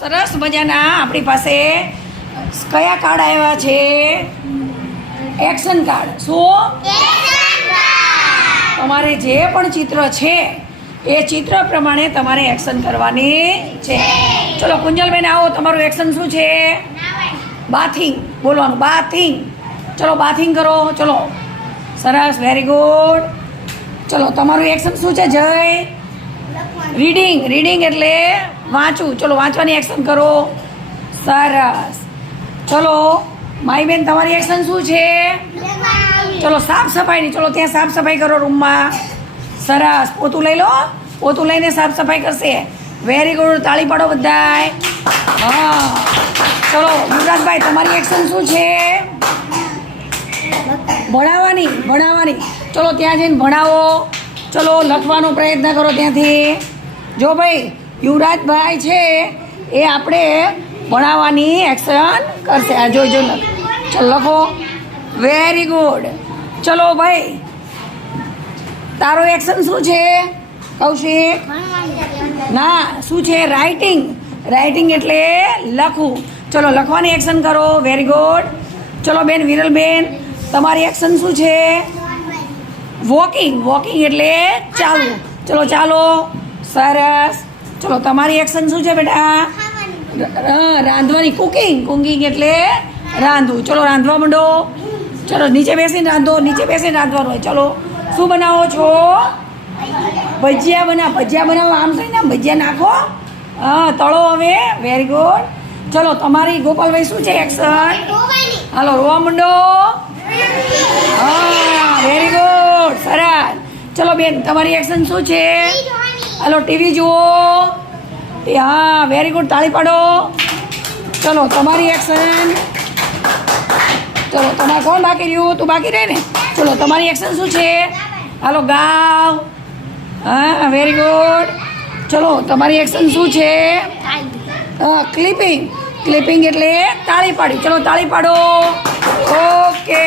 સરસ મજાના આપણી પાસે કયા કાર્ડ આવ્યા છે? Action card. શું? તમારે જે પણ ચિત્ર છે એ ચિત્ર પ્રમાણે તમારે એક્શન કરવાની છે. ચલો કુંજલબેન આવો, તમારું એક્શન શું છે? બાથિંગ બોલવાનું, બાથિંગ. ચલો બાથિંગ કરો. ચલો સરસ, વેરી ગુડ. ચલો તમારું એક્શન શું છે જય? રીડિંગ. રીડિંગ એટલે વાંચવું. ચલો વાંચવાની એક્શન કરો. સરસ. ચલો માઈ બેન તમારી એક્શન શું છે? ચલો સાફ સફાઈની. ચલો ત્યાં સાફ સફાઈ કરો રૂમમાં. સરસ. પોતું લઈ લો, પોતું લઈને સાફ સફાઈ કરશે. વેરી ગુડ, તાળી પાડો બધાય. હા ચલો યુવરાજભાઈ તમારી એક્શન શું છે? ભણાવવાની. ભણાવવાની. ચલો ત્યાં જઈને ભણાવો. ચલો લખવાનો પ્રયત્ન કરો ત્યાંથી. જો ભાઈ યુવરાજભાઈ છે એ આપણે ભણાવવાની એક્શન કરશે. આ જોઈ લખ. ચલો લખો. Very good. ચલો ભાઈ તારો એક્શન શું છે કૌશિક? ના, શું છે? રાઇટિંગ. રાઇટિંગ એટલે લખવું. ચલો લખવાની એક્શન કરો. Very good. ચલો બેન વિરલબેન તમારી એક્શન શું છે? વોકિંગ. વોકિંગ એટલે ચાલવું. ચલો ચાલો. સરસ. ચલો તમારી એક્શન શું છે બેટા? રાંધવાની. કુકિંગ. કુકિંગ એટલે રાંધવું. ચલો રાંધવા માંડો. ચલો નીચે બેસીને રાંધો. નીચે બેસીને રાંધવાનું હોય. ચલો શું બનાવો છો? ભજીયા ભજીયા બનાવો. આમ થઈને આમ ભજીયા નાખો. હા તળો હવે. Very good. ચલો તમારી ગોપાલભાઈ શું છે એક્શન? હાલો રોવા માંડો. હા વેરી ગુડ. સરસ. ચલો બેન તમારી એક્શન શું છે? હાલો ટીવી જુઓ. હા વેરી ગુડ, તાળી પાડો. ચલો તમારી એક્શન. ચલો તમારે કોણ બાકી રહ્યું? તું બાકી રહે ને. ચલો તમારી એક્શન શું છે? હાલો ગાવ. હા વેરી ગુડ. ચલો તમારી એક્શન શું છે? ક્લિપિંગ. ક્લિપિંગ એટલે તાળી પાડી. ચલો તાળી પાડો. ઓકે.